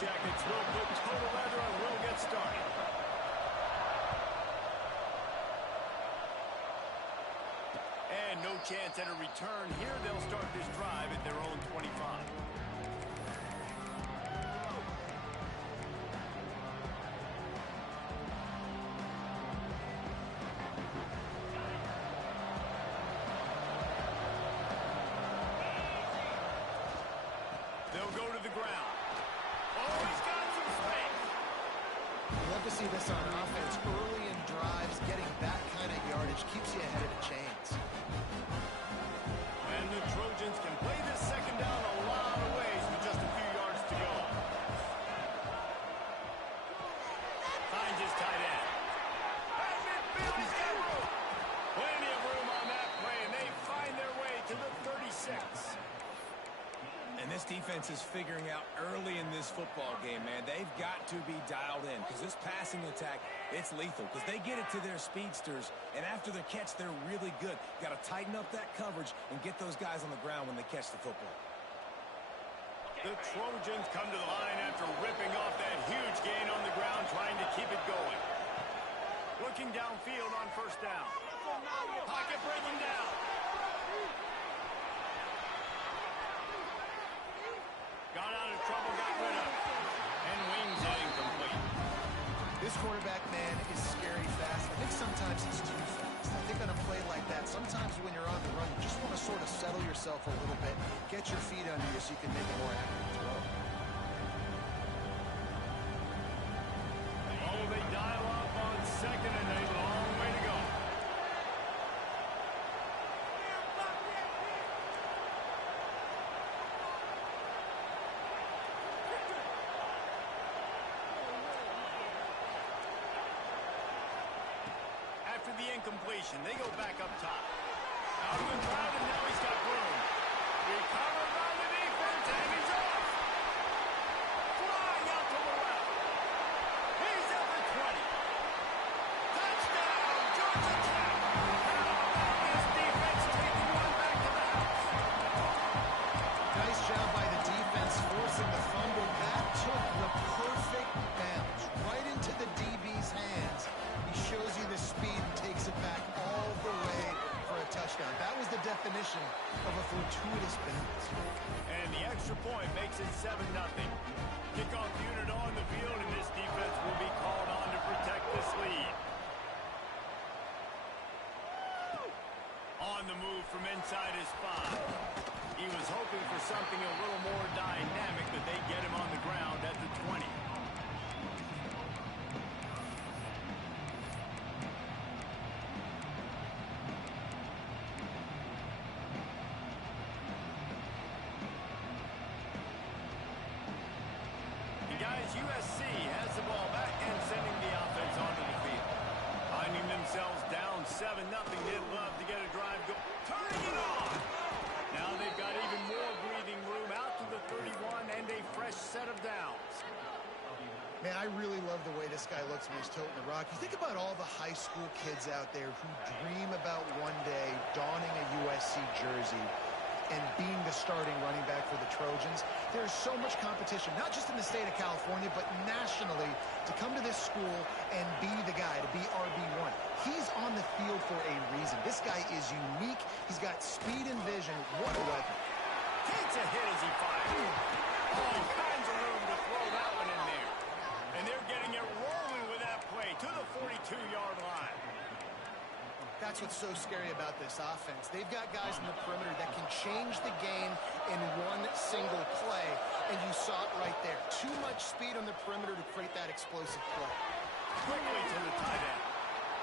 Jackets will put total leather and will get started. And no chance at a return here. They'll start this drive at their own 25. They'll go to the ground. Oh, he's got some space. You love to see this on offense. Early in drives, getting that kind of yardage keeps you ahead of the chains. And the Trojans can play this second down a lot of ways with just a few yards to go. Finds his tight end. Right midfield, he's got room. Plenty of room on that play, and they find their way to the 36. And this defense is figuring out early in this football game, man. They've got to be dialed in because this passing attack, it's lethal because they get it to their speedsters, and after the catch, they're really good. Got to tighten up that coverage and get those guys on the ground when they catch the football. The Trojans come to the line after ripping off that huge gain on the ground, trying to keep it going. Looking downfield on first down. Pocket breaking down. Got out of trouble, got rid of it. And wings it incomplete. This quarterback, man, is scary fast. I think sometimes it's too fast. I think on a play like that, sometimes when you're on the run, you just want to sort of settle yourself a little bit, get your feet under you so you can make a more accurate throw. Oh, they dial up on second, and a long way to go. After the incompletion, they go back up top. Out of the crowd, and now he's got room. Recovered by the defense, and he's off. Flying out to the left. He's at the 20. Touchdown, Georgia Tech. How about this defense taking one back to the house? Nice job by the defense forcing the fumble. That took the perfect bounce right into the DB's hands. He shows you the speed and takes it back all the way for a touchdown. That was the definition of a fortuitous bounce. And the extra point makes it 7-0. Kickoff unit on the field, and this defense will be called on to protect this lead. On the move from inside his 5. He was hoping for something a little more dynamic, but they get him on the ground at the 20. Guys, USC has the ball back and sending the offense onto the field. Finding themselves down 7-0. They'd love to get a drive going. Turning it on! Now they've got even more breathing room out to the 31 and a fresh set of downs. Man, I really love the way this guy looks when he's toting the rock. You think about all the high school kids out there who dream about one day donning a USC jersey and being the starting running back for the Trojans. There's so much competition, not just in the state of California, but nationally, to come to this school and be the guy, to be RB1. He's on the field for a reason. This guy is unique. He's got speed and vision. What a weapon. Takes a hit as he fires. All kinds of room to throw that one in there. And they're getting it rolling with that play to the 42-yard line. That's what's so scary about this offense. They've got guys in the perimeter that can change the game in one single play, and you saw it right there. Too much speed on the perimeter to create that explosive play. Quickly to the tight end.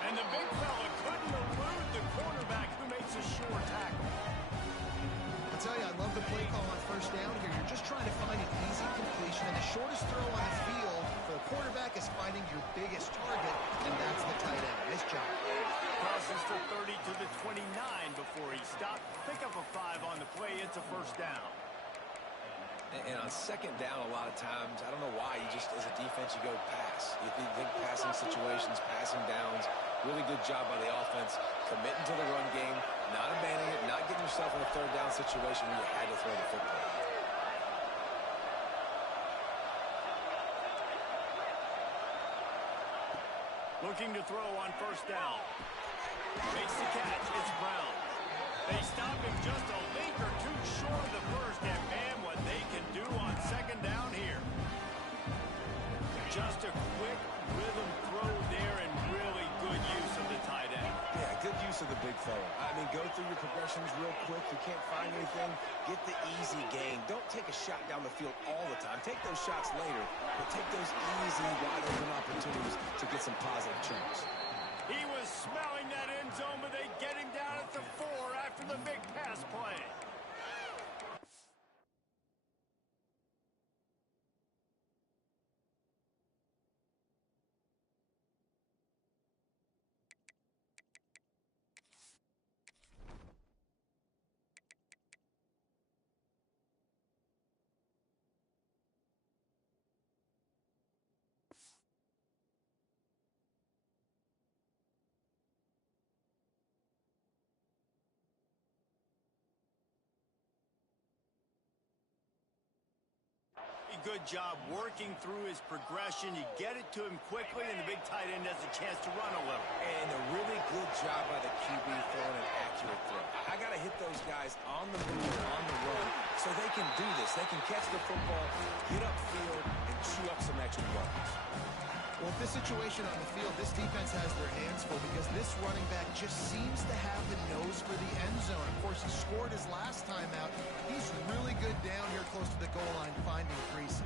And the big fella couldn't elude the cornerback who makes a sure tackle. I'll tell you, I love the play call on first down here. You're just trying to find an easy completion, and the shortest throw on the field for the quarterback is finding your biggest target, and that's the tight end. Nice job. Crosses the 30 to the 29 before he stopped. Pick up a 5 on the play. It's a first down. And on second down, a lot of times, I don't know why, you just, as a defense, you go pass. You think passing situations, passing downs, really good job by the offense, committing to the run game, not abandoning it, not getting yourself in a third down situation where you had to throw the football. Looking to throw on first down. Makes the catch. It's Brown. They stop him just a link or two short of the first, and man, what they can do on second down here. Just a quick rhythm throw there and really good use of the tight end. Yeah, good use of the big fella. I mean, go through your progressions real quick. You can't find anything, get the easy gain. Don't take a shot down the field all the time. Take those shots later, but take those easy, wide-open opportunities to get some positive chunks. He was smelling that end zone, but they get him down at the 4 after the big pass play. Good job working through his progression. You get it to him quickly, and the big tight end has a chance to run a little. And a really good job by the QB throwing an accurate throw. I got to hit those guys on the move, on the run, so they can do this. They can catch the football, get upfield, and chew up some extra yards. Well, this situation on the field, this defense has their hands full because this running back just seems to have the nose for the end zone. Of course, he scored his last time out. He's really good down here close to the goal line, finding creases.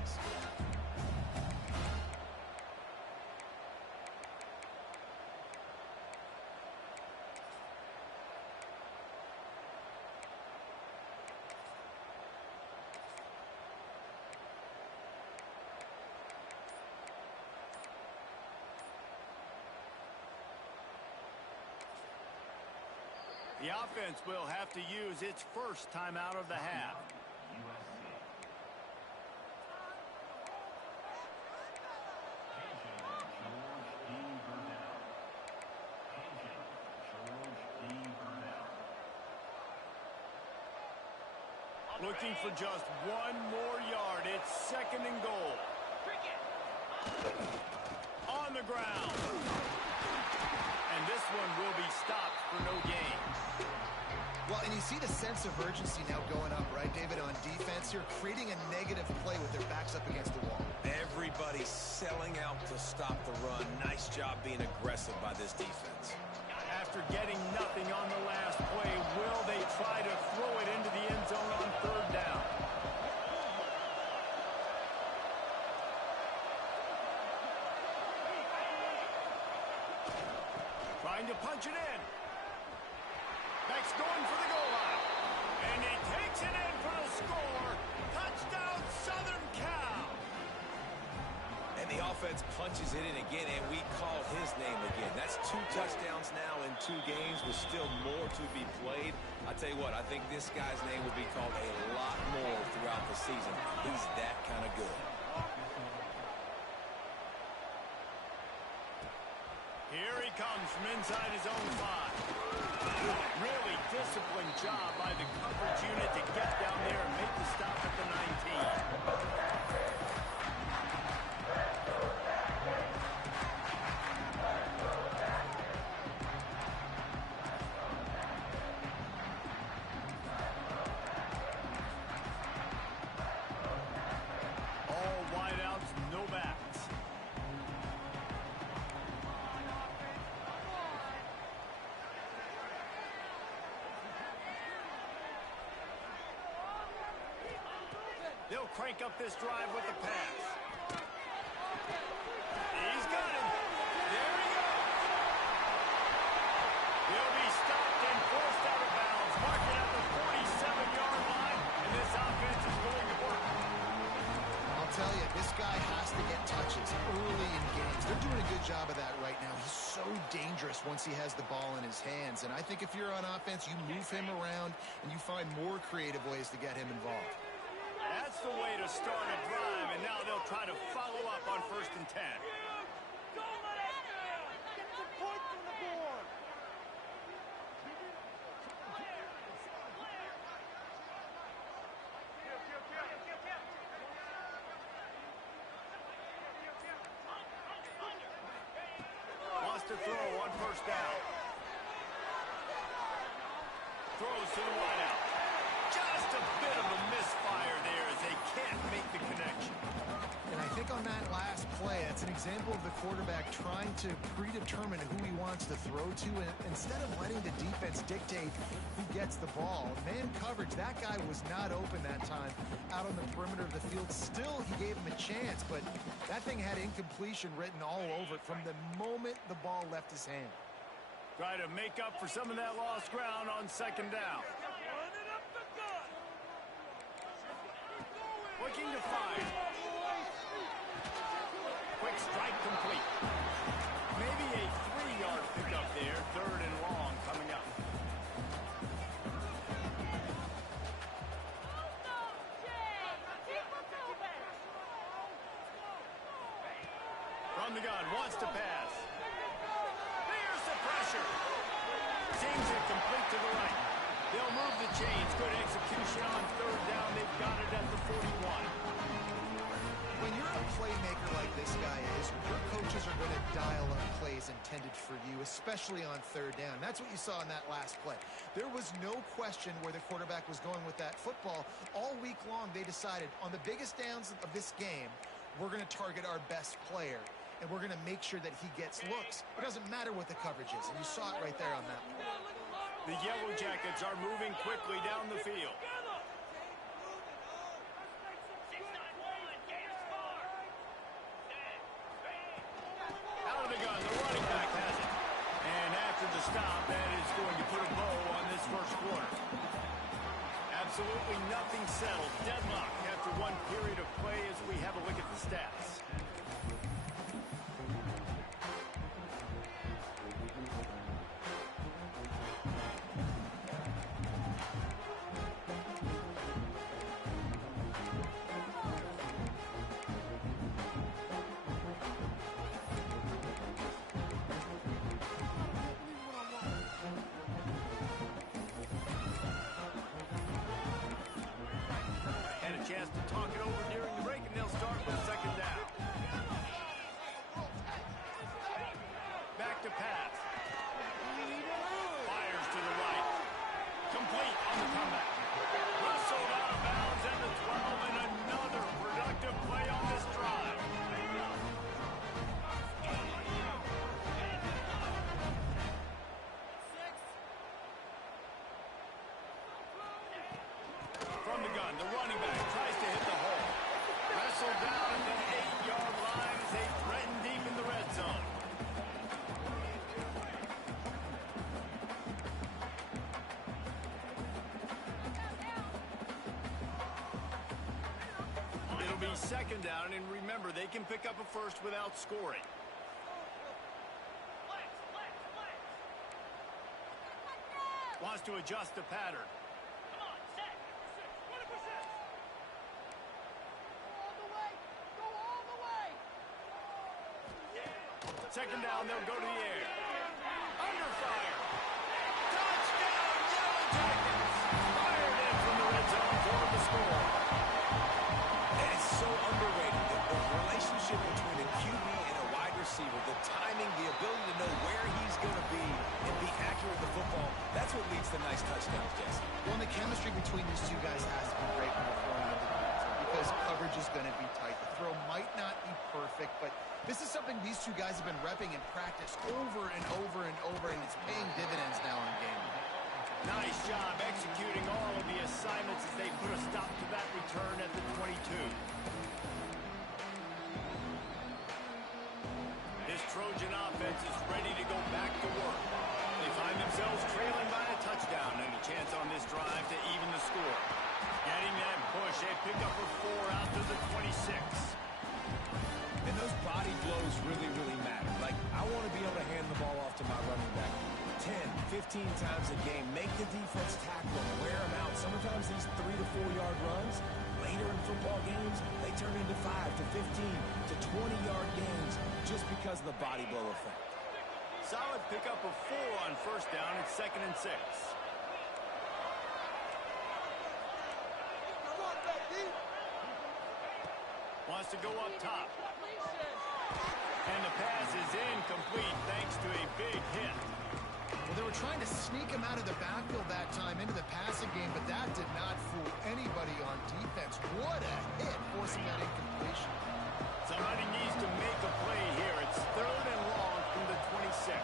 The offense will have to use its first timeout of the half. Looking for just one more yard. It's second and goal. On the ground. And this one will be stopped for no gain. Well, and you see the sense of urgency now going up, right, David, on defense here, creating a negative play with their backs up against the wall. Everybody's selling out to stop the run. Nice job being aggressive by this defense. After getting nothing on the last play, will they try to throw it into the end zone on third down? Trying to punch it in. Next going for the goal line. And he takes it in for the score. Touchdown, Southern Cal. And the offense punches it in again, and we call his name again. That's 2 touchdowns now in 2 games with still more to be played. I tell you what, I think this guy's name will be called a lot more throughout the season. He's that kind of good. Here he comes from inside his own 5. Really disciplined job by the coverage unit to get down there and make the stop at the 19. All wideouts, no backs. They'll crank up this drive with the pass. He's got him. There he goes. He'll be stopped and forced out of bounds, marking at the 47-yard line, and this offense is going to work. I'll tell you, this guy has to get touches early in games. They're doing a good job of that right now. He's so dangerous once he has the ball in his hands, and I think if you're on offense, you move him around and you find more creative ways to get him involved. That's the way to start a drive, and now they'll try to follow up on 1st and 10. Get some points on the board. on first down. Throws to the wideout. Just a bit of a misfire there as they can't make the connection. And I think on that last play, that's an example of the quarterback trying to predetermine who he wants to throw to, and instead of letting the defense dictate who gets the ball. Man coverage, that guy was not open that time out on the perimeter of the field. Still, he gave him a chance, but that thing had incompletion written all over it from the moment the ball left his hand. Try to make up for some of that lost ground on second down. Looking to fire. Quick strike complete. Maybe a 3-yard pickup there. Third and long coming up. From the gun, wants to pass. There's the pressure. Seems it complete to the right. They'll move the chains. Good execution on third down. They've got it at the 41. When you're a playmaker like this guy is, your coaches are going to dial up plays intended for you, especially on third down. That's what you saw in that last play. There was no question where the quarterback was going with that football. All week long, they decided on the biggest downs of this game, we're going to target our best player, and we're going to make sure that he gets looks. It doesn't matter what the coverage is, and you saw it right there on that play. The Yellow Jackets are moving quickly down the field. Out of the gun, the running back has it. And after the stop, that is going to put a bow on this first quarter. Absolutely nothing settled. Deadlock after one period of play as we have a look at the stats. Chance to talk it over during the break, and they'll start with second down. Back to pass. Fires to the right. Complete on the comeback. Rustled out of bounds at the 12, and another productive play on this drive. From the gun, the running back tries to hit the hole. Wrestled down at the 8-yard line as they threaten deep in the red zone. It'll be second down, and remember, they can pick up a first without scoring. Wants to adjust the pattern. Second down, they'll go to the air. Under fire. Touchdown, Yellow Jackets. Fired in from the red zone for the score. And it's so underrated, the relationship between a QB and a wide receiver, the timing, the ability to know where he's going to be and be accurate with the football, that's what leads to nice touchdowns, Jesse. Well, and the chemistry between these two guys has to be great when they're throwing into the red zone because coverage is going to be tight. The throw might not be perfect, but this is something these two guys have been repping in practice over and over and over, and it's paying dividends now on game. Nice job executing all of the assignments as they put a stop to that return at the 22. This Trojan offense is ready to go back to work. They find themselves trailing by a touchdown and a chance on this drive to even the score. Getting that push, a pickup of 4 out to the 26. And those body blows really, really matter. Like, I want to be able to hand the ball off to my running back 10, 15 times a game. Make the defense tackle them, wear them out. Sometimes these 3 to 4 yard runs, later in football games, they turn into 5 to 15 to 20-yard games just because of the body blow effect. Solid pickup of 4 on first down. It's 2nd and 6. Wants to go up top. And the pass is incomplete thanks to a big hit. Well, they were trying to sneak him out of the backfield that time into the passing game, but that did not fool anybody on defense. What a hit, forcing that incompletion. Somebody needs to make a play here. It's 3rd and long from the 26.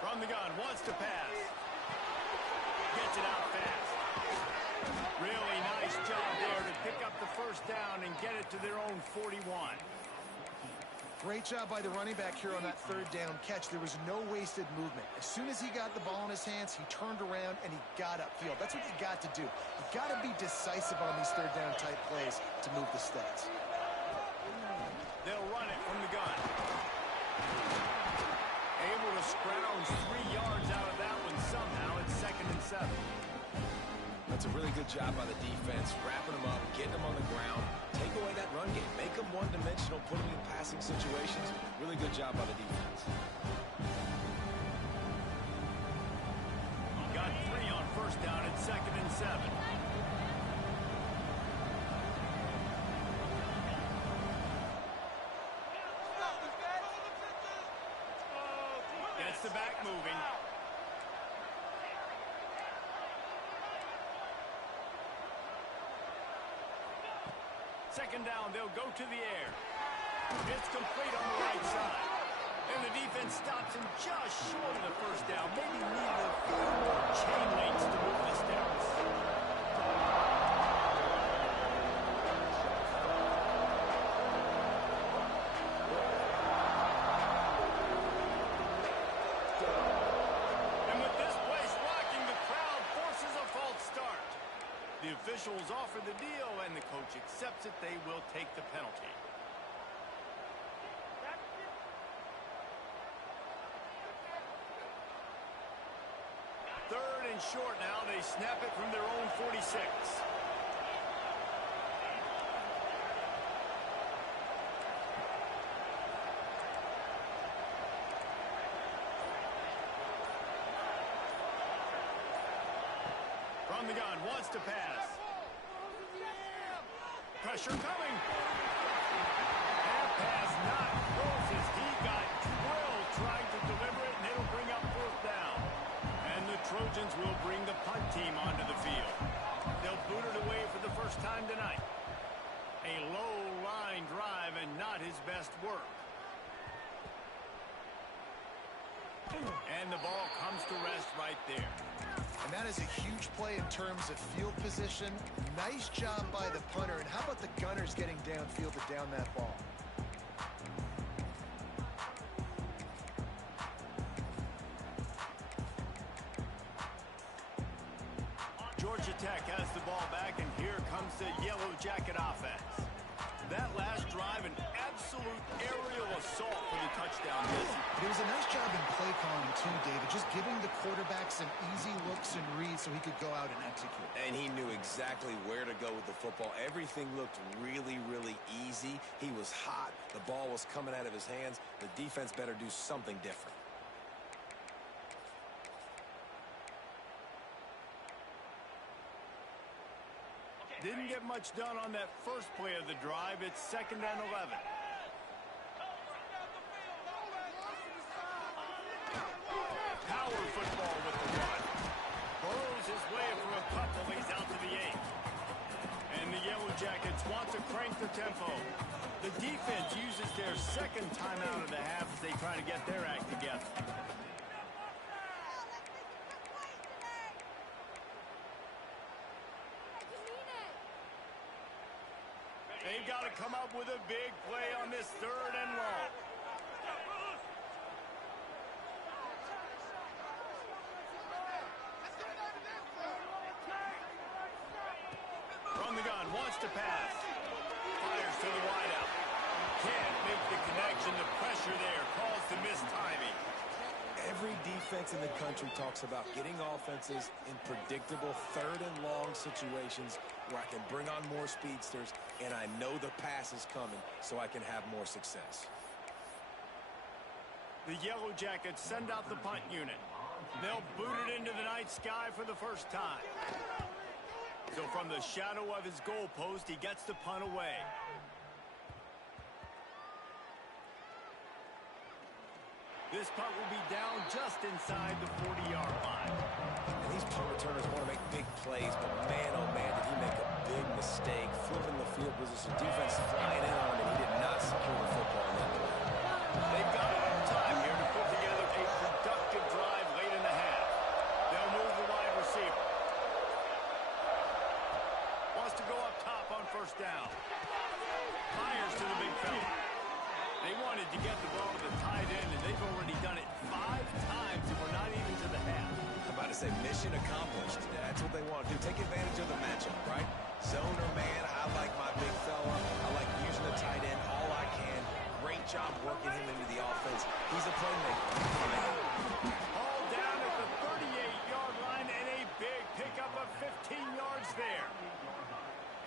From the gun, wants to pass. Gets it out fast. Really nice job there to pick up the first down and get it to their own 41. Great job by the running back here on that 3rd down catch. There was no wasted movement. As soon as he got the ball in his hands, he turned around and he got upfield. That's what you got to do. You got to be decisive on these 3rd down type plays to move the stats. They'll run it from the gun. Able to scrounge 3 yards out of that one somehow. It's 2nd and 7. That's a really good job by the defense, wrapping them up, getting them on the ground, take away that run game, make them one-dimensional, put them in passing situations. Really good job by the defense. Got 3 on 1st down at 2nd and 7. Gets the back moving. Second down, they'll go to the air. It's complete on the right side. And the defense stops him just short of the first down. Maybe needed a few more chain links to move the sticks. And with this place rocking, the crowd forces a false start. The officials offer the deal, and the coach accepts it. They will take the penalty. Third and short now. They snap it from their own 46. From the gun, wants to pass. Pressure coming. That pass not close as he got drilled trying to deliver it, and it'll bring up 4th down. And the Trojans will bring the punt team onto the field. They'll boot it away for the first time tonight. A low line drive and not his best work. And the ball comes to rest right there. And that is a huge play in terms of field position. Nice job by the punter. And how about the gunners getting downfield to down that ball? Georgia Tech has the ball back, and here comes the Yellow Jacket offense. That last drive, an absolute aerial assault for the touchdown. It was a nice job in play calling too, David, just giving the quarterback some easy looks and reads so he could go out and execute. And he knew exactly where to go with the football. Everything looked really, really easy. He was hot. The ball was coming out of his hands. The defense better do something different. Didn't get much done on that first play of the drive. It's 2nd and 11. Power football with the run. Burrows his way for a couple. He's out to the 8. And the Yellow Jackets want to crank the tempo. The defense uses their 2nd timeout of the half as they try to get their act together. They've got to come up with a big play on this 3rd and long. From the gun, wants to pass. Fires to the wideout. Can't make the connection. The pressure there caused the missed timing. Every defense in the country talks about getting offenses in predictable 3rd and long situations where I can bring on more speedsters and I know the pass is coming so I can have more success. The Yellow Jackets send out the punt unit. They'll boot it into the night sky for the first time. So from the shadow of his goalpost, he gets the punt away. This punt will be down just inside the 40-yard line. And these punt returners want to make big plays, but man, oh man, did he make a big mistake. Flipping the field position, defense flying in on him, and he did not secure the football in that play. They've got a little time here to put together a productive drive late in the half. They'll move the wide receiver. Wants to go up top on first down. Fires to the big fella. They wanted to get the ball to the tight end, and they've already done it 5 times, and we're not even to the half. I'm about to say mission accomplished. That's what they want to do. Take advantage of the matchup, right? Zone or man, I like my big fella. I like using the tight end all I can. Great job working him into the offense. He's a playmaker. All down at the 38-yard line, and a big pickup of 15 yards there.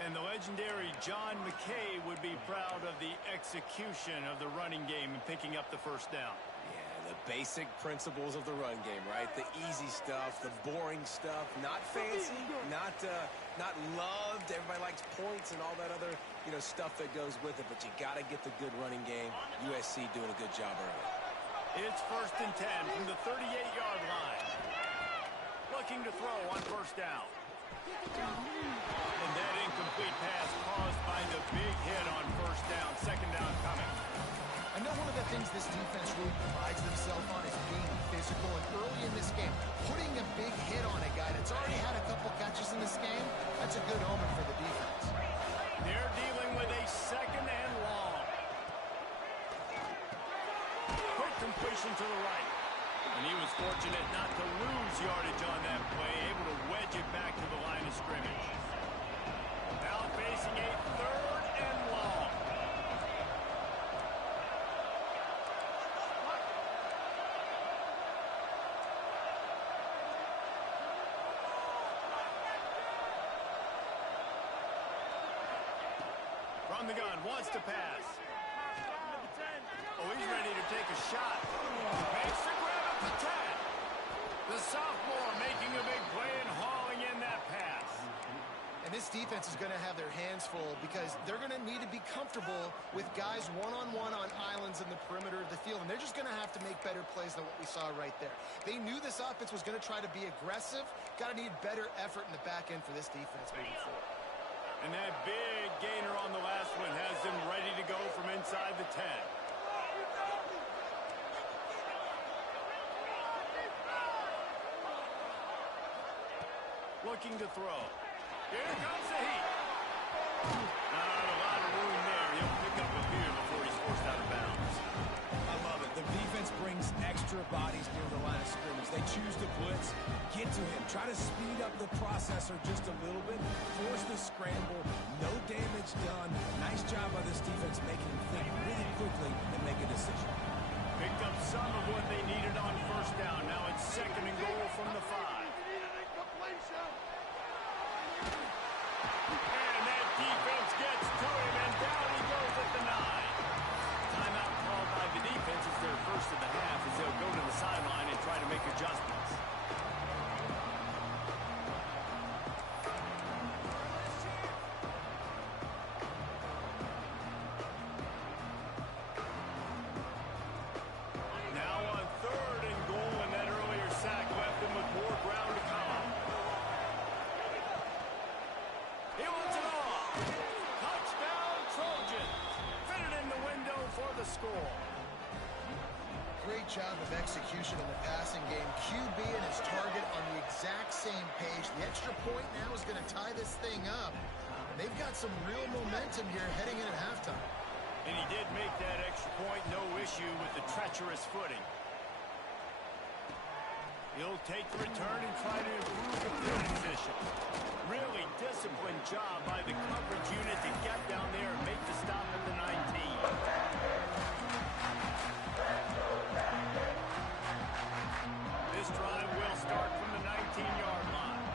And the legendary John McKay would be proud of the execution of the running game and picking up the first down. Yeah, the basic principles of the run game, right? The easy stuff, the boring stuff, not fancy, not loved. Everybody likes points and all that other, stuff that goes with it, but you got to get the good running game. USC doing a good job early. It's 1st and 10 from the 38-yard line. Looking to throw on first down. And that incomplete pass caused by the big hit on first down. 2nd down coming. I know one of the things this defense really prides themselves on is being physical. And early in this game, putting a big hit on a guy that's already had a couple catches in this game, that's a good omen for the defense. They're dealing with a 2nd and long. Quick completion to the right. And he was fortunate not to lose yardage on that play, able to wedge it back to the line of scrimmage. Now facing a 3rd and long. From the gun, wants to pass. Oh, he's ready to take a shot. Makes the grab at the 10. The sophomore making a big play and hauling in that pass. And this defense is going to have their hands full because they're going to need to be comfortable with guys one-on-one on islands in the perimeter of the field. And they're just going to have to make better plays than what we saw right there. They knew this offense was going to try to be aggressive. Got to need better effort in the back end for this defense moving forward. And that big gainer on the last one has them ready to go from inside the 10. Looking to throw. Here comes the heat. Not a lot of room there. He'll pick up a few before he's forced out of bounds. I love it. The defense brings extra bodies near the line of scrimmage. They choose to blitz, get to him, try to speed up the processor just a little bit, force the scramble, no damage done. Nice job by this defense making him think really quickly and make a decision. Picked up some of what they needed on first down. Now it's 2nd and goal from the 5. And that defense gets to him, and down he goes at the 9. Timeout called by the defense is their first of the half as they'll go to the sideline and try to make adjustments. Now on 3rd and goal, and that earlier sack left them with more ground to come. He wants it off. Touchdown, Trojans. Fitted in the window for the score. Great job of execution in the passing game. QB and his target on the exact same page. The extra point now is going to tie this thing up. And they've got some real momentum here heading in at halftime. And he did make that extra point, no issue with the treacherous footing. He'll take the return and try to improve the field position. Really disciplined job by the coverage unit to get down there and make the stop at the 19. This drive will start from the 19-yard line.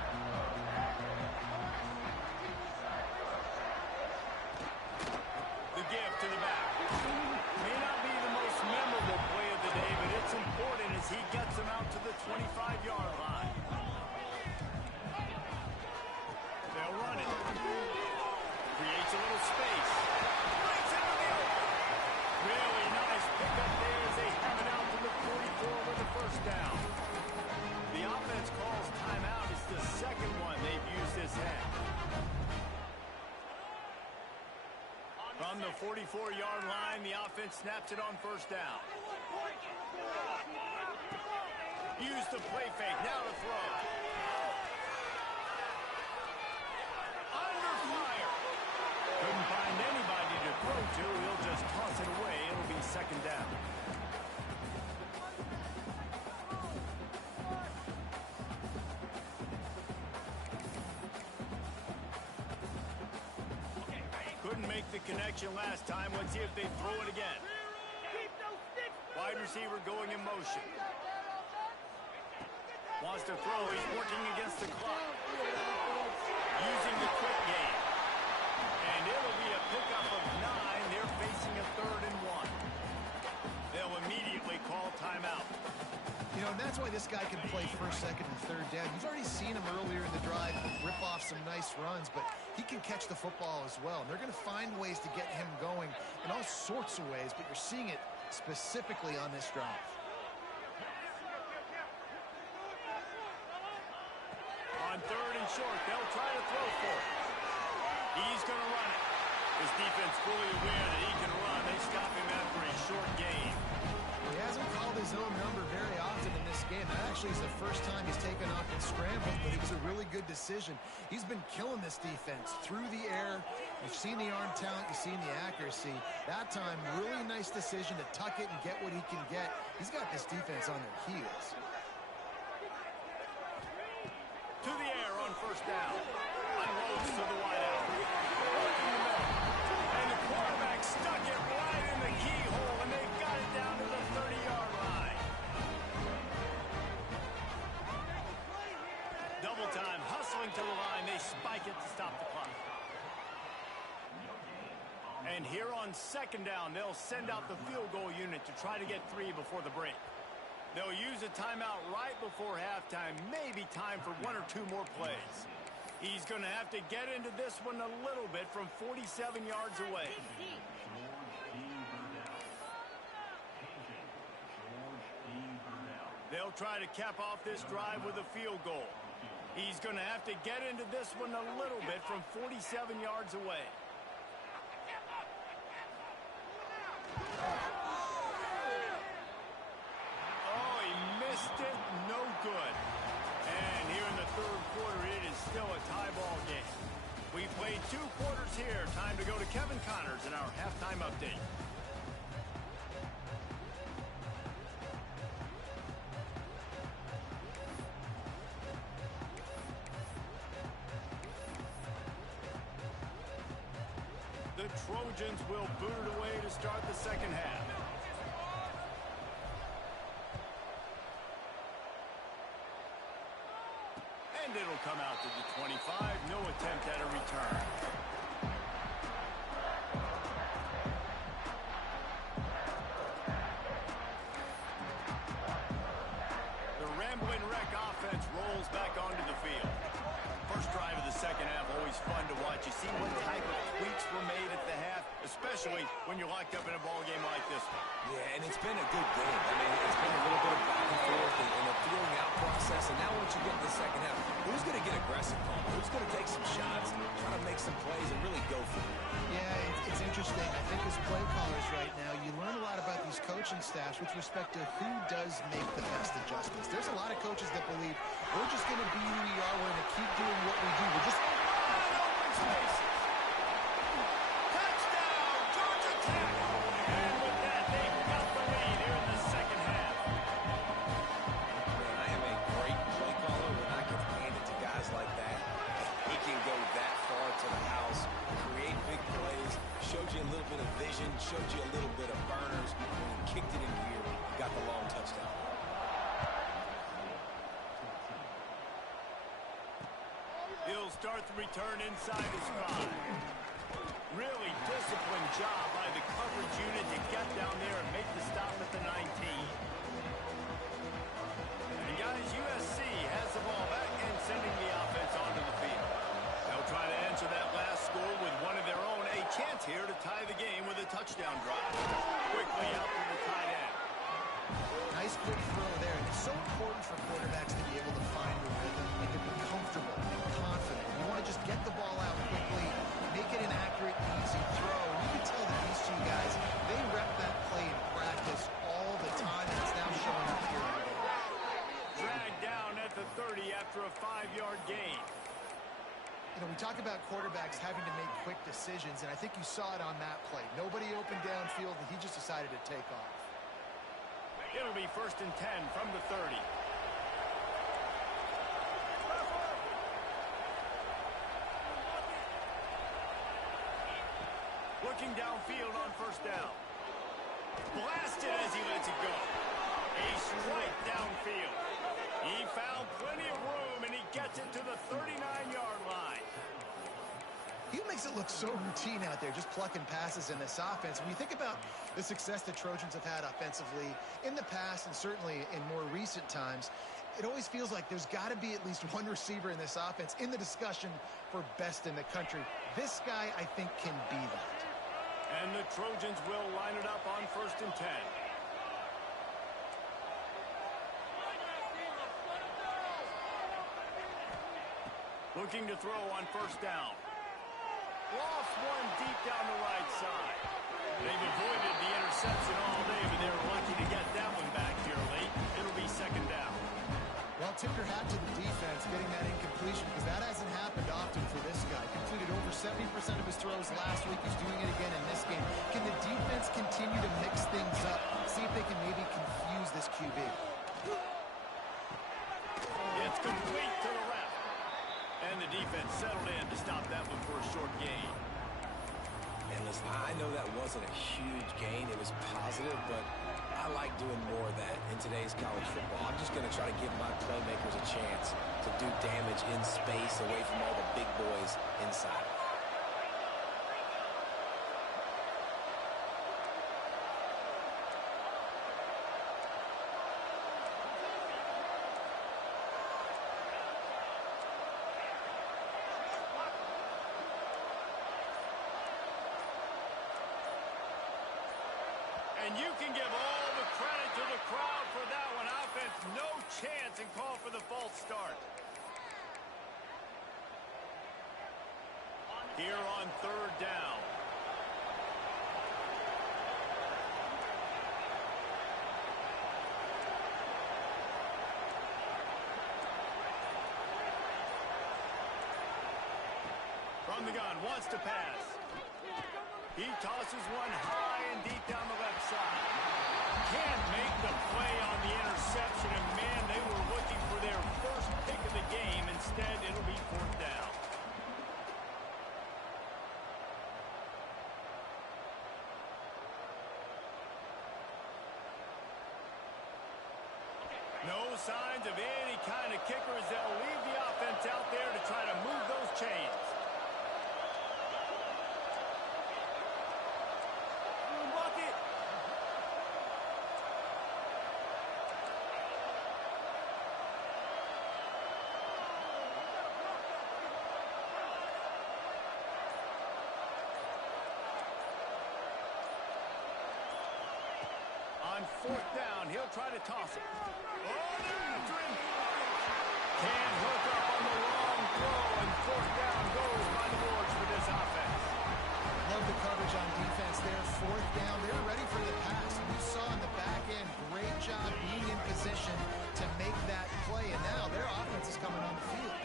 The give to the back. May not be the most memorable play of the day, but it's important as as he gets them out to the 25-yard line. They'll run it. Creates a little space. Breaks into the open. Really nice pickup there as they have it out to the 44 with the first down. The offense calls timeout. It's the second one they've used this half. From the 44-yard line, the offense snaps it on first down. Use the play fake. Now to throw. Under fire. Couldn't find anybody to throw to. He'll just toss it away. It'll be second down. Couldn't make the connection last time. Let's see if they throw it again. Wide receiver going in motion. Wants to throw. He's working against the clock. Using the quick game. And it'll be a pickup of 9. They're facing a 3rd and 1. They'll immediately call timeout. You know, and that's why this guy can play first, second, and third down. You've already seen him earlier in the drive rip off some nice runs, but he can catch the football as well. And they're going to find ways to get him going in all sorts of ways, but you're seeing it specifically on this drive. On 3rd and short, they'll try to throw for it. He's going to run it. His defense fully aware that he can run. They stop him after a short gain. He hasn't called his own number very often in this game. That actually is the first time he's taken off and scrambled, but it was a really good decision. He's been killing this defense through the air. You've seen the arm talent, you've seen the accuracy. That time, really nice decision to tuck it and get what he can get. He's got this defense on their heels. To the air on first down. Unloads to the wideout. Working the middle. And the quarterback stuck it right in the keyhole, and they've got it down to the 30-yard line. Double time, hustling to the line. They spike it to stop the clock. And here on second down, they'll send out the field goal unit to try to get 3 before the break. They'll use a timeout right before halftime, maybe time for 1 or 2 more plays. He's going to have to get into this one a little bit from 47 yards away. They'll try to cap off this drive with a field goal. He's going to have to get into this one a little bit from 47 yards away. Oh, he missed it. No good. And here in the 3rd quarter, it is still a tie ball game. We played 2 quarters here. Time to go to Kevin Connors in our halftime update. The Trojans will boot it away to start the second half. And it'll come out to the 25. No attempt at a return. The rambling wreck offense rolls back onto the field. First drive of the second half, always fun to watch. You see what type of tweaks were made at the half, especially when you're locked up in a ball game like this one. Yeah, and it's been a good game. I mean, it's been a little bit of back and forth and a feeling out process. And now once you get in the second half, who's going to get aggressive, Paul? Who's going to take some shots, try to make some plays, and really go for it? Yeah, it's interesting. I think as play callers right now, you learn a lot about these coaching staffs with respect to who does make the best adjustments. There's a lot of coaches that believe we're just going to be who we are. We're going to keep doing what we do. We're just open spaces. Touchdown, Georgia Tech. And with that, they've got the lead here in the second half. Man, I am a great play caller when I can hand it to guys like that. He can go that far to the house, create big plays, showed you a little bit of vision, showed you a little bit of burners, and kicked it in gear, got the long touchdown. He'll start the return inside his 5. Really disciplined job by the coverage unit to get down there and make the stop at the 19. Nice quick throw there. And it's so important for quarterbacks to be able to find the rhythm and to be comfortable and confident. You want to just get the ball out quickly, make it an accurate, easy throw. And you can tell that these two guys, they rep that play in practice all the time, and it's now showing up here in the game. Dragged down at the 30 after a 5-yard gain. You know, we talk about quarterbacks having to make quick decisions, and I think you saw it on that play. Nobody opened downfield, and he just decided to take off. It'll be 1st and 10 from the 30. Looking downfield on 1st down. Blasted as he lets it go. A strike downfield. He found plenty of room, and he gets it to the 39-yard line. He makes it look so routine out there, just plucking passes in this offense. When you think about the success the Trojans have had offensively in the past and certainly in more recent times, it always feels like there's got to be at least one receiver in this offense in the discussion for best in the country. This guy, I think, can be that. And the Trojans will line it up on 1st and 10. Looking to throw on 1st down. Lost one deep down the right side. They've avoided the interception all day, but they were lucky to get that one back here late. It'll be 2nd down. Well, tip your hat to the defense getting that incompletion, because that hasn't happened often for this guy. Completed over 70% of his throws last week. He's doing it again in this game. Can the defense continue to mix things up? See if they can maybe confuse this QB. It's complete to the left. And the defense settled in to stop that one for a short gain. And listen, I know that wasn't a huge gain. It was positive, but I like doing more of that in today's college football. I'm just going to try to give my playmakers a chance to do damage in space away from all the big boys inside. And you can give all the credit to the crowd for that one. Offense, no chance, and call for the false start. Here on 3rd down. From the gun, wants to pass. He tosses one high and deep down the left side. Can't make the play on the interception, and man, they were looking for their first pick of the game. Instead, it'll be 4th down. No signs of any kind of kickers. They'll leave the offense out there to try to move those chains. On 4th down, he'll try to toss it. Oh, they're after him. Can't hook up on the long throw, and 4th down goes by the boards for this offense. Love the coverage on defense there. 4th down, they're ready for the pass. And you saw in the back end, great job being in position to make that play. And now their offense is coming on the field.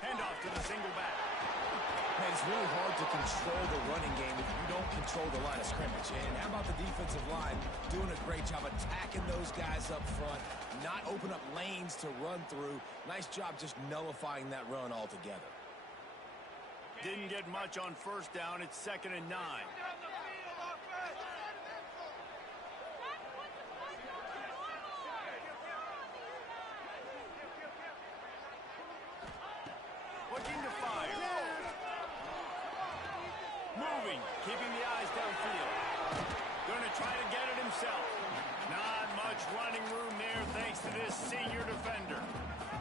Handoff to the single back. Man, it's really hard to control the running game if you don't control the line of scrimmage. And how about the defensive line doing a great job attacking those guys up front, not open up lanes to run through. Nice job just nullifying that run altogether. Didn't get much on 1st down. It's 2nd and 9. Looking to fire. Moving, keeping the eyes downfield. Going to try to get it himself. Not much running room there thanks to this senior defender.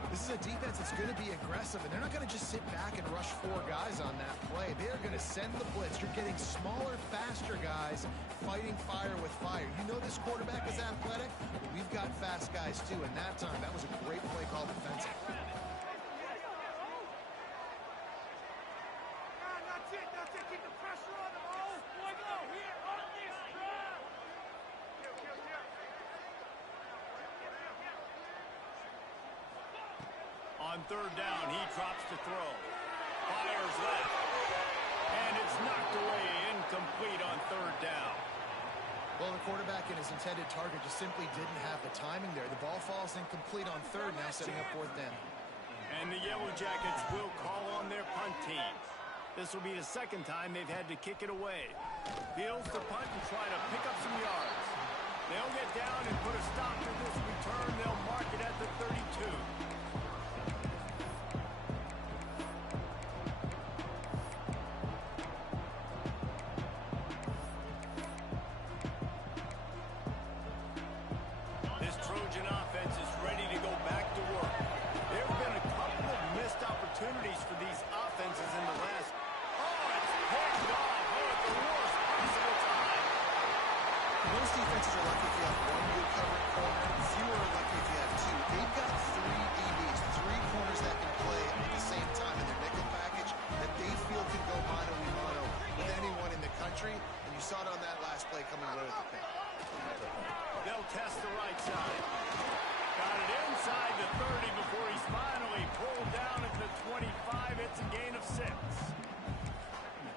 This is a defense that's going to be aggressive, and they're not going to just sit back and rush 4 guys on that play. They're going to send the blitz. You're getting smaller, faster guys fighting fire with fire. You know this quarterback is athletic, but we've got fast guys too, and that time, that was a great play call defensive. That's it. Keep the pressure on them, oh. Boy, go here on this drive. On 3rd down, he drops to throw. Fires left. And it's knocked away, incomplete on 3rd down. Well, the quarterback and his intended target just simply didn't have the timing there. The ball falls incomplete on 3rd, now setting up 4th down. And the Yellow Jackets will call on their punt team. This will be the 2nd time they've had to kick it away. Fields to punt and try to pick up some yards. They'll get down and put a stop to this return. They'll mark it at the 32. This Trojan offense is ready to go back to work. There have been a couple of missed opportunities for these offenses in the last. Oh, it's picked off. Oh, at the worst possible time. Most defenses are lucky if you have 1 good covered corner. Fewer are lucky if you have 2. They've got 3 DBs, 3 corners that can play at the same time in their nickel package that they feel can go mano-a-mano with anyone in the country. And you saw it on that last play coming away with the pick. They'll test the right side. Got it inside the 30 before he's finally pulled down at the 25. It's a gain of 6.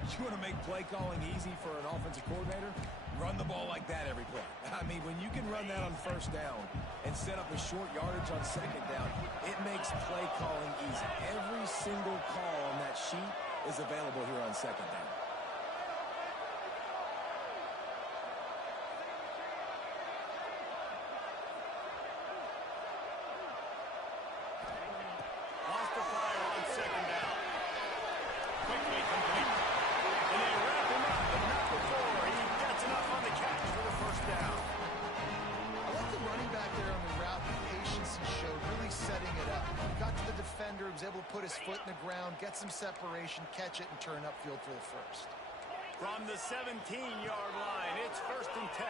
You want to make play calling easy for an offensive coordinator? Run the ball like that every play. I mean, when you can run that on 1st down and set up a short yardage on 2nd down, it makes play calling easy. Every single call on that sheet is available here on 2nd down. Lost the fire on 2nd down. Quickly complete. And they wrap him up, but not before he gets enough on the catch for the 1st down. I like the running back there on the route, the patience he showed, really setting it up. Got to the defender, was able to put his foot in the ground, get some separation, catch it, and turn upfield for the 1st. From the 17-yard line, it's 1st and 10.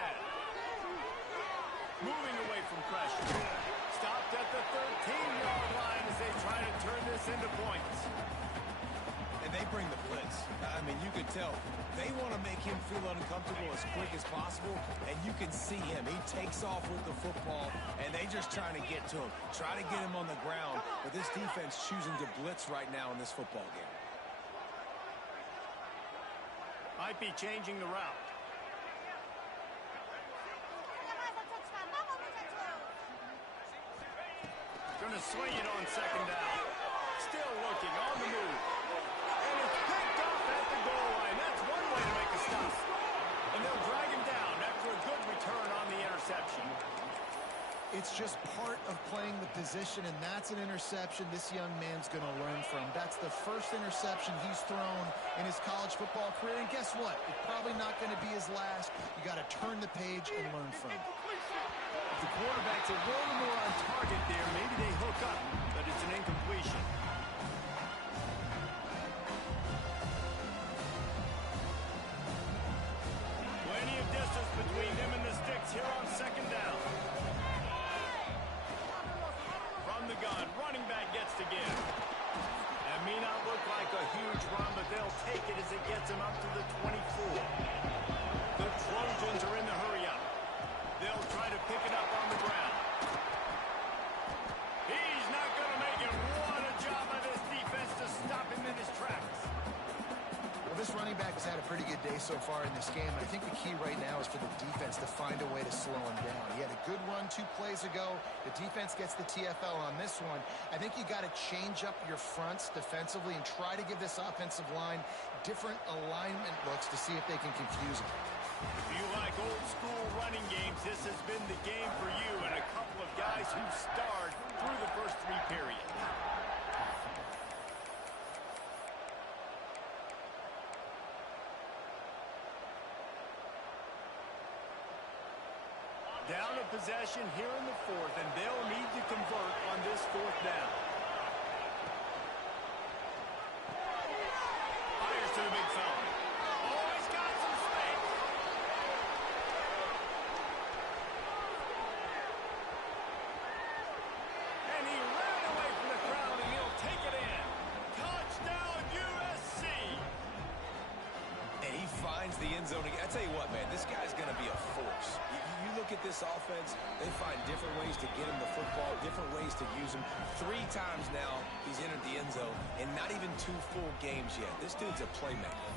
Moving away from pressure. Stopped at the 13-yard line as they try to turn this into points. And they bring the blitz. I mean, you could tell they want to make him feel uncomfortable as quick as possible, and you can see him. He takes off with the football, and they just trying to get to him, try to get him on the ground, but this defense choosing to blitz right now in this football game. Might be changing the route. Going to swing it on 2nd down. Still looking on the move. And it's picked off at the goal line. That's one way to make a stop. And they'll drag him down after a good return on the interception. It's just part of playing the position, and that's an interception this young man's going to learn from. That's the 1st interception he's thrown in his college football career, and guess what? It's probably not going to be his last. You got to turn the page and learn from it. If the quarterback's a little more on target there, maybe they hook up, but it's an incompletion. Plenty of distance between them and the sticks here on 2nd down. From the gun, running back gets to give. That may not look like a huge run, but they'll take it as it gets them up to the 24. The Trojans are in the hurry-up. They'll try to pick it up on the ground. He's not going to make it. What a job by this defense to stop him in his tracks. Well, this running back has had a pretty good day so far in this game. I think the key right now is for the defense to find a way to slow him down. He had a good run 2 plays ago. The defense gets the TFL on this one. I think you got to change up your fronts defensively and try to give this offensive line different alignment looks to see if they can confuse him. If you like old-school running games, this has been the game for you and a couple of guys who starred through the first 3 periods. Down a possession here in the fourth, and they'll need to convert on this fourth down. Fires to the big fella. Oh, he's got some space. And he ran away from the crowd, and he'll take it in. Touchdown, USC. And he finds the end zone again. I tell you what, man, this guy's going to be a force. You look at this offense, they find different ways to get him the football, different ways to use him. 3 times now he's entered the end zone, and not even 2 full games yet. This dude's a playmaker.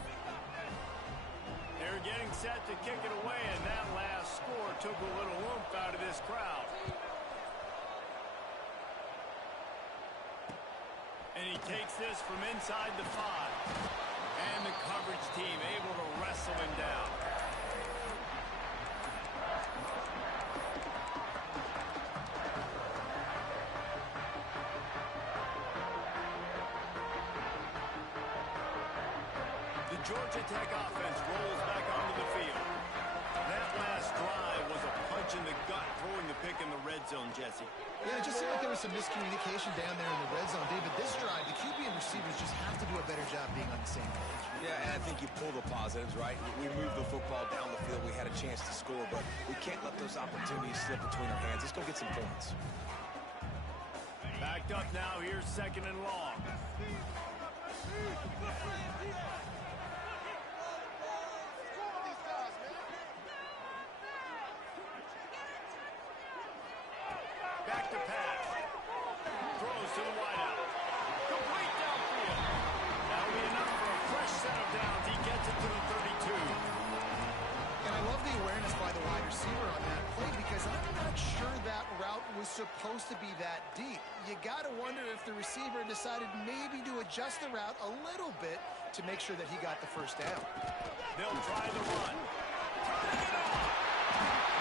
They're getting set to kick it away, and that last score took a little oomph out of this crowd. And he takes this from inside the 5. And the coverage team able to wrestle him down. The Georgia Tech offense rolls back onto the field. That last drive was a punch in the gut, throwing the pick in the red zone, Jesse. Yeah, it just seemed like there was some miscommunication down there in the red zone. David, this drive, the QB and receivers just have to do a better job being on the same page. Yeah, and I think you pull the positives, right? We moved the football down the field. We had a chance to score, but we can't let those opportunities slip between our hands. Let's go get some points. Backed up now. Here's 2nd and long. Back to pass. Throws to the wideout. Complete downfield. That'll be enough for a fresh set of downs. He gets it to the 32. And I love the awareness by the wide receiver on that play because I'm not sure that route was supposed to be that deep. You got to wonder if the receiver decided maybe to adjust the route a little bit to make sure that he got the first down. They'll try the run. Turning it on.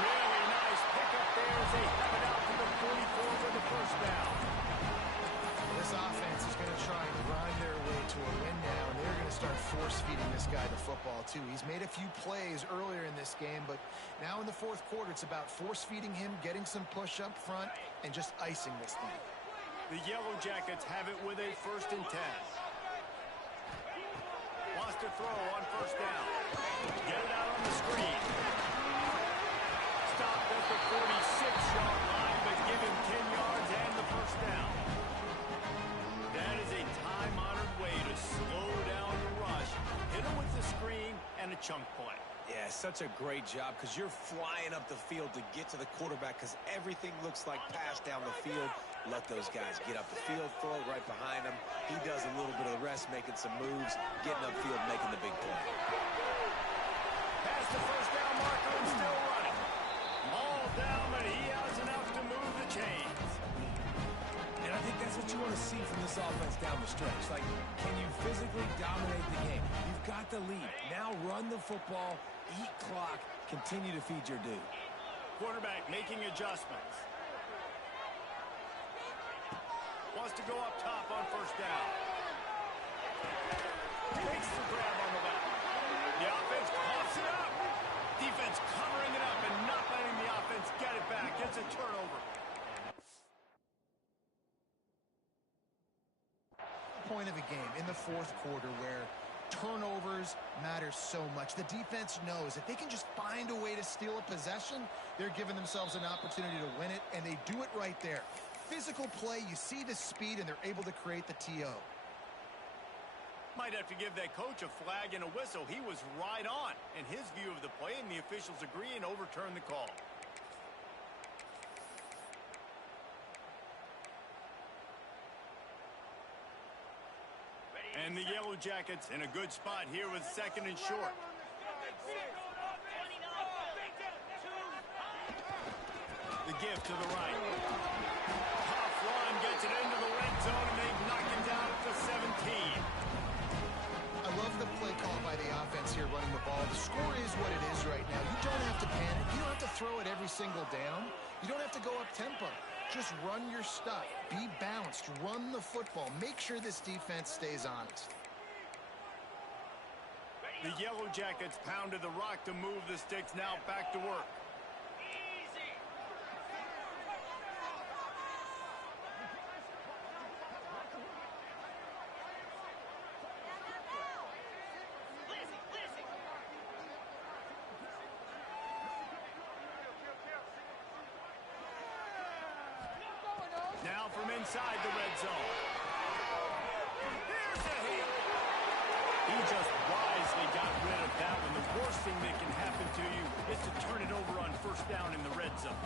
Really nice pickup there as they have it out to the 44 for the first down. This offense is going to try and grind their way to a win now, and they're going to start force-feeding this guy the football, too. He's made a few plays earlier in this game, but now in the fourth quarter, it's about force-feeding him, getting some push up front, and just icing this thing. The Yellow Jackets have it with a 1st and 10. Wants to throw on first down. Get it out on the screen. Stopped at the 46-yard line, but give him 10 yards and the first down. That is a time-honored way to slow down the rush, hit him with the screen, and a chunk play. Yeah, such a great job because you're flying up the field to get to the quarterback because everything looks like pass down the field. Let those guys get up the field, throw it right behind him. He does a little bit of the rest, making some moves, getting upfield, making the big play. Past the first down marker and still running. All down, but he has enough to move the chains. And I think that's what you want to see from this offense down the stretch. Like, can you physically dominate the game? You've got the lead. Now run the football, eat clock, continue to feed your dude. Quarterback making adjustments. Wants to go up top on first down. Takes the grab on the left. The offense coughs it up. Defense covering it up and not letting the offense get it back. It's a turnover. Point of a game in the fourth quarter where turnovers matter so much. The defense knows if they can just find a way to steal a possession, they're giving themselves an opportunity to win it, and they do it right there. Physical play, you see the speed, and they're able to create the TO. Might have to give that coach a flag and a whistle. He was right on in his view of the play, and the officials agree and overturn the call. And the Yellow Jackets in a good spot here with 2nd and short. The give to the right. Tough run gets it into the red zone, and they knock him down at the 17. I love the play call by the offense here running the ball. The score is what it is right now. You don't have to panic. You don't have to throw it every single down. You don't have to go up tempo. Just run your stuff. Be balanced. Run the football. Make sure this defense stays honest. The Yellow Jackets pounded the rock to move the sticks. Now back to work. inside the red zone. Here's a hit. He just wisely got rid of that one. The worst thing that can happen to you is to turn it over on first down in the red zone.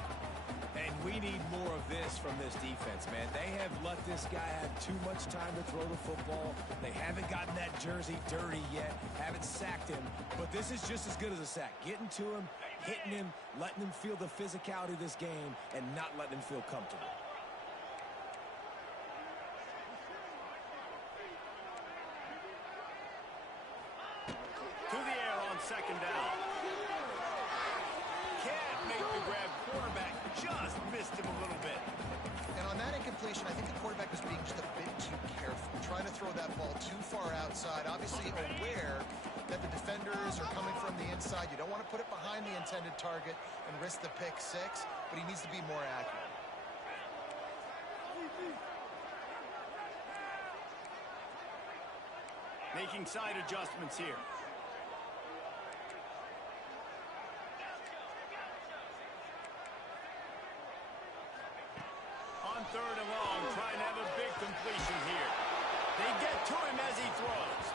And we need more of this from this defense, man. They have let this guy have too much time to throw the football. They haven't gotten that jersey dirty yet, haven't sacked him. But this is just as good as a sack. Getting to him, hitting him, letting him feel the physicality of this game, and not letting him feel comfortable. To the air on second down. Can't make the grab. Quarterback just missed him a little bit. And on that incompletion, I think the quarterback was being just a bit too careful, trying to throw that ball too far outside, obviously aware that the defenders are coming from the inside. You don't want to put it behind the intended target and risk the pick six, but he needs to be more accurate. Making side adjustments here. On third and long, trying to have a big completion here. They get to him as he throws.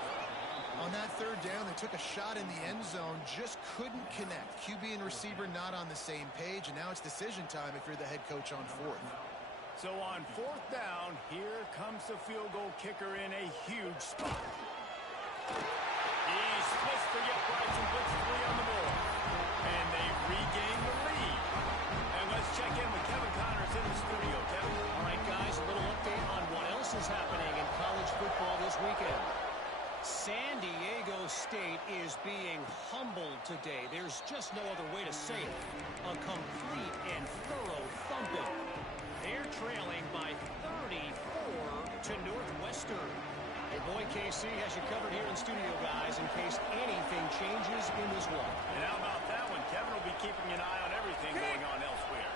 On that third down, they took a shot in the end zone, just couldn't connect. QB and receiver not on the same page, and now it's decision time if you're the head coach on fourth. So on fourth down, here comes the field goal kicker in a huge spot. He splits the uprights and puts three on the board. And they regain the lead. And let's check in with Kevin Connors in the studio. Kevin. All right, guys, a little update on what else is happening in college football this weekend. San Diego State is being humbled today. There's just no other way to say it. A complete and thorough thumping. They're trailing by 34 to Northwestern. Your boy KC has you covered here in studio, guys, in case anything changes in this one. And how about that one? Kevin will be keeping an eye on everything going on elsewhere.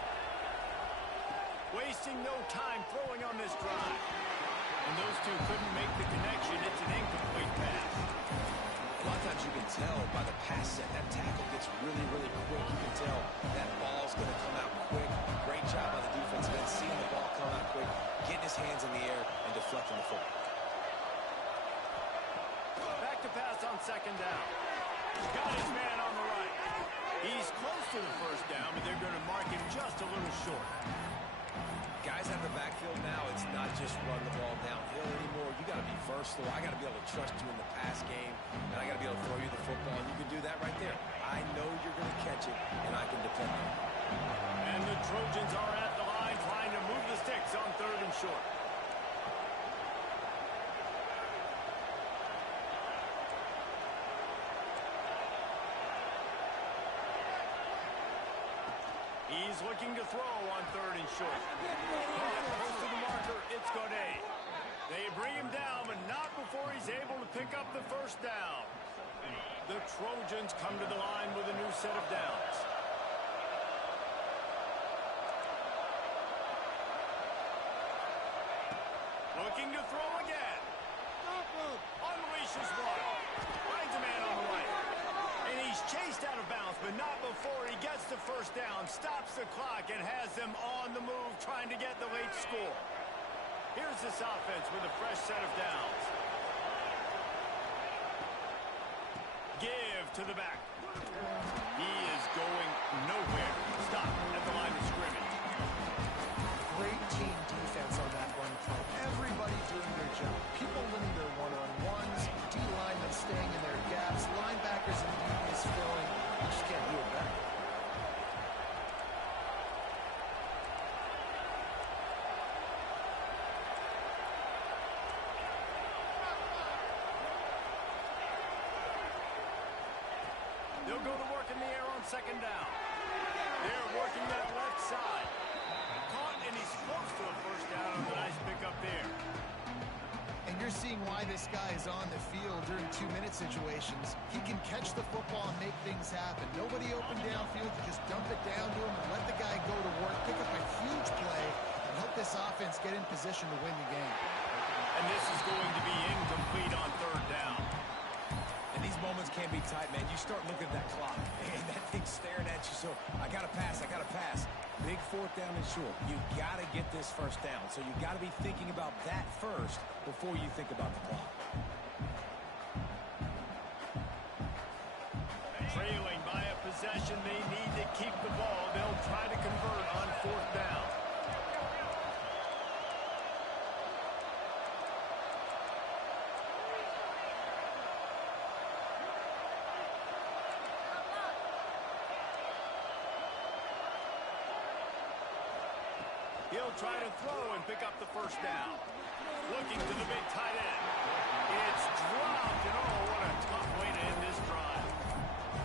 Wasting no time throwing on this drive. And those two couldn't make the connection. It's an incomplete pass. A lot of times you can tell by the pass set, that tackle gets really, really quick. You can tell that ball's going to come out quick. Great job by the defense, then seeing the ball come out quick, getting his hands in the air, and deflecting the football. Back to pass on second down. Got his man on the right. He's close to the first down, but they're going to mark him just a little short. Guys out of the backfield now, it's not just run the ball downhill anymore. You got to be versatile. I got to be able to trust you in the pass game, and I got to be able to throw you the football, and you can do that right there. I know you're going to catch it, and I can depend on it. And the Trojans are at the line trying to move the sticks on third and short. He's looking to throw on third and short. Close to the marker, it's Godet. They bring him down, but not before he's able to pick up the first down. The Trojans come to the line with a new set of downs. Looking to throw again. Unleashes one. Finds a man on the right. And he's chased out of bounds, but not before he gets the first down, stops the clock, and has them on the move trying to get the late score. Here's this offense with a fresh set of downs. Give to the back. He is going nowhere. Stop at the line of scrimmage. Great team defense on that one play. Everybody doing their job. People winning their one-on-ones, D-linemen staying in their gaps, linebackers and DBs filling. You just can't do it better. They'll go to work in the air on second down. They're working that left side. Caught, and he's close to a first down on the nice pickup there. And you're seeing why this guy is on the field during two-minute situations. He can catch the football and make things happen. Nobody open downfield. You just dump it down to him and let the guy go to work, pick up a huge play, and help this offense get in position to win the game. And this is going to be incomplete on third down. And these moments can be tight, man. You start looking at that clock, and that thing's staring at you, so I got to pass, I got to pass. big fourth down and short. You got to get this first down. So you got to be thinking about that first before you think about the clock. Trailing by a possession, they need to keep the ball. They'll try to convert on fourth down. He'll try to throw and pick up the first down. Looking to the big tight end. It's dropped, and oh, what a tough way to end this drive.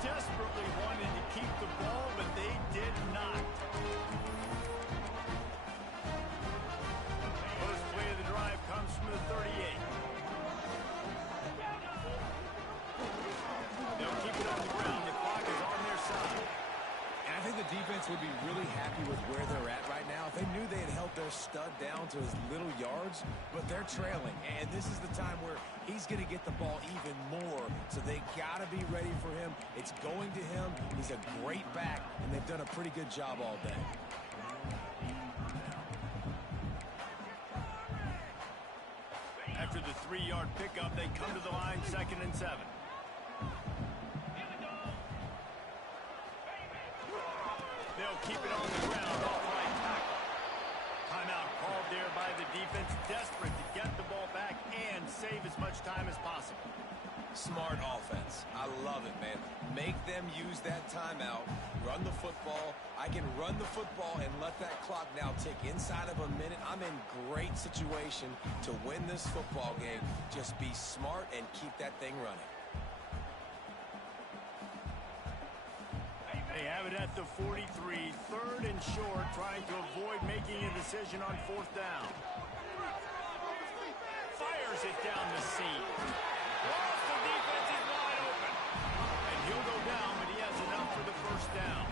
Desperately wanted to keep the ball, but they did not. First play of the drive comes from the 38. They'll keep it on the ground. The clock is on their side. And I think the defense would be really happy with where they're at right now. If they knew they had held their stud down to his little yards, but they're trailing. And this is the time where he's going to get the ball even more. So they got to be ready for him. It's going to him. He's a great back, and they've done a pretty good job all day. After the 3-yard pickup, they come to the line, 2nd and 7. They'll keep it on the ground off right tackle. Timeout called there by the defense, desperate to get the ball back and save as much time as possible. Smart offense. I love it, man. Make them use that timeout. Run the football. I can run the football and let that clock now tick inside of a minute. I'm in great situation to win this football game. Just be smart and keep that thing running. They have it at the 43, 3rd and short, trying to avoid making a decision on 4th down. Fires it down the seam. Lost, the defense is wide open. And he'll go down, but he has enough for the first down.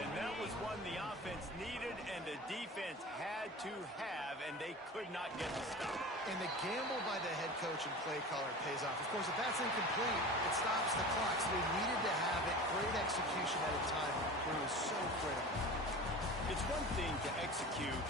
And that was one the offense needed and the defense had to have, and they could not get the stop. And the gamble by the head coach and play caller pays off. Of course, if that's incomplete, it stops the clock. So they needed to have it. Great execution at a time where it was so critical. It's one thing to execute